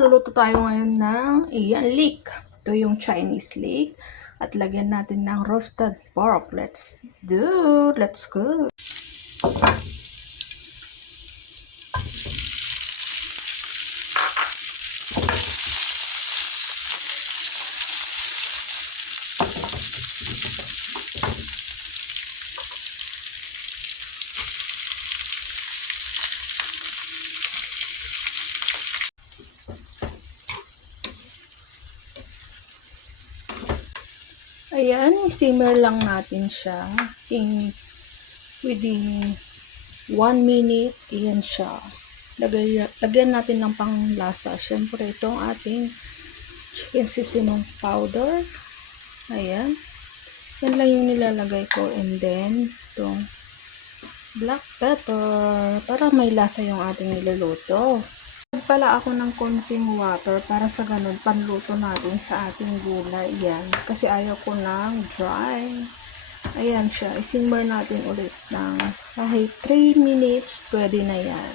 Magluluto tayo ngayon ng iyan leek. Ito yung Chinese leek. At lagyan natin ng roasted pork. Let's go. Ayan, simmer lang natin siya. Within 1 minute, ayan siya. Lagyan natin ng panglasa. Siyempre, itong ating chicken seasoning powder. Ayan. Yan lang yung nilalagay ko. And then, itong black pepper. Para may lasa yung ating niluluto. Pala ako ng konting water para sa ganun panluto natin sa ating gulay. Yan. Kasi ayaw ko ng dry. Ayan siya. Isimmer natin ulit ng kahit 3 minutes. Pwede na yan.